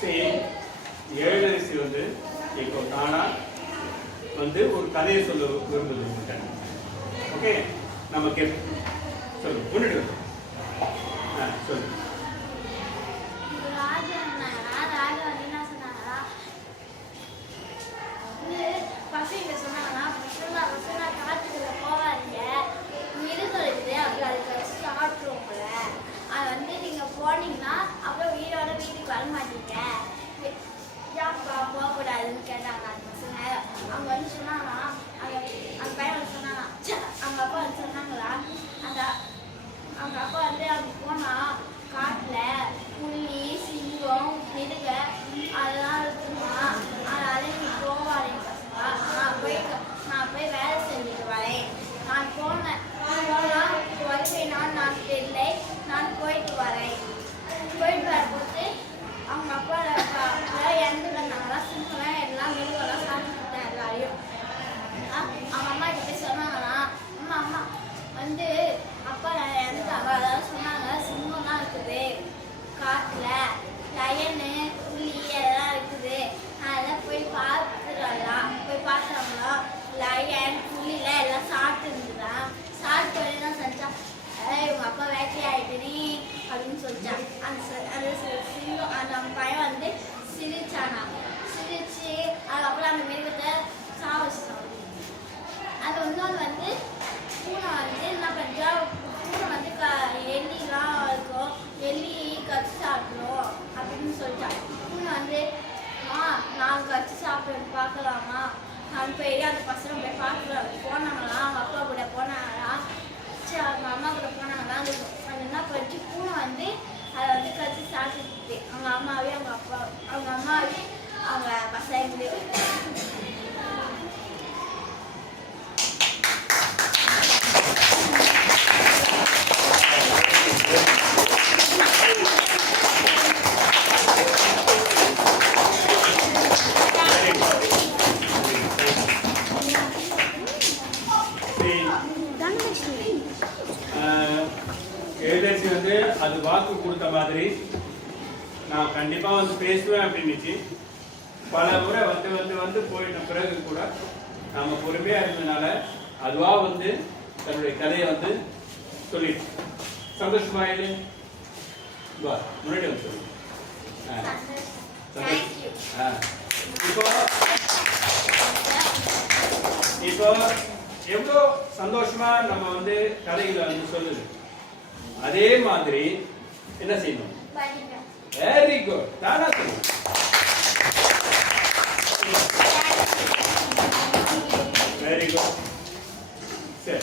சரி, ஏழரசி வந்து இப்போ தானா வந்து ஒரு கதையை சொல்ல விரும்புது. ஓகே, நம்ம கேட்போம். சொல்லு, முன்னாடி சொல்லு. பசங்க சொன்னாங்கன்னா காட்டுக்குள்ள போவாதீங்க, மிருகம் இருக்குது, அப்புறம் அதுக்கு வச்சு சாப்பிட்ருவோம் போல. அது வந்து நீங்க போனீங்கன்னா அப்புறம் வீடோட வீட்டுக்கு வர மாட்டீங்க, ஏன்ப்பா போகக்கூடாதுன்னு கேட்டாங்க அந்த பசங்க. அவங்க வந்து சொன்னாங்கன்னா அந்த பையன் வந்து சொன்னாங்க, அவங்க அப்பா வந்து சொன்னாங்களா, அவங்க அப்பா வந்து அவங்க போனா காட்டுல புலி, சிங்கம், மிருக அதெல்லாம் இருக்குமா, அதனால நீ போவாதீங்க பசங்க, நான் போய் வேலை செஞ்சுட்டு வரேன். நான் போனேன், வருவேனான்னு நான் தெரியல, நான் போயிட்டு வரேன். போயிட்டு வரும்போது அவங்க அப்பா இறந்து வந்தாங்களா, சிங்கம் எல்லாம் மிருகெல்லாம் சாப்பிட்டுட்டேன் எல்லாரையும். அவங்க அம்மா கிட்ட போய் சொன்னாங்களா, அம்மா வந்து அப்பா இறந்துட்டாங்க, அதாவது சொன்னாங்க சிங்கம்லாம் இருக்குது காட்டுல, லயனு, புலி எல்லாம் இருக்குது, அதெல்லாம் போய் பார்த்துடலாம். போய் பார்த்தாங்களா, லயன் புலியில எல்லாம் சாப்பிட்டு இருந்துதான், சாப்பிட்டு வரையும் தான் செஞ்சான். இவங்க அப்பா வேட்டையாயிட்டுனே அப்படின்னு சொல்லிட்டான். அந்த சிங்கம் அந்த பையன் வந்து சிரிச்சானா, சிரிச்சு அதுக்கப்புறம் அந்த மிருகத்தை சாவச்சிட்டான். அது இன்னொன்று வந்து பூனை வந்து என்ன பண்ணுறா, பூனை வந்து எலிலாம் இருக்கும், எலி கச்சி சாப்பிடும் அப்படின்னு சொல்லிட்டான். பூனை வந்து நான் கச்சி சாப்பிடுன்னு பார்க்கலாமா, நான் போய் அந்த பசங்க போய் பார்க்கலாம் போனாங்களாம். அவங்க அப்பா கூட போனாங்களாம், அவங்க அம்மா கூட போனாங்களாம். அது என்ன பண்ணிச்சு, பூனை வந்து அதை வந்து கச்சி சாப்பிட்டுட்டு அவங்க அம்மாவே அவங்க அம்மாவே அவங்க பசங்க. எழுதரசி வந்து அது வாக்கு கொடுத்த மாதிரி நான் கண்டிப்பா வந்து பேசுவேன் அப்படின்னுச்சு. பல முறை வந்து வந்து வந்து போயிட்ட பிறகு கூட நம்ம பொறுமையா இருந்ததுனால அதுவா வந்து தன்னுடைய கதையை வந்து சொல்லிடுச்சு. சந்தோஷமா இது முன்னாடி வந்து சொல்லு. இப்போ எவ்வளோ சந்தோஷமா நம்ம வந்து கதைகளை வந்து சொல்லுது. அதே மாதிரி என்ன செய்யணும்? வெரி குட், தானா சொல்லணும். வெரி குட், சரி.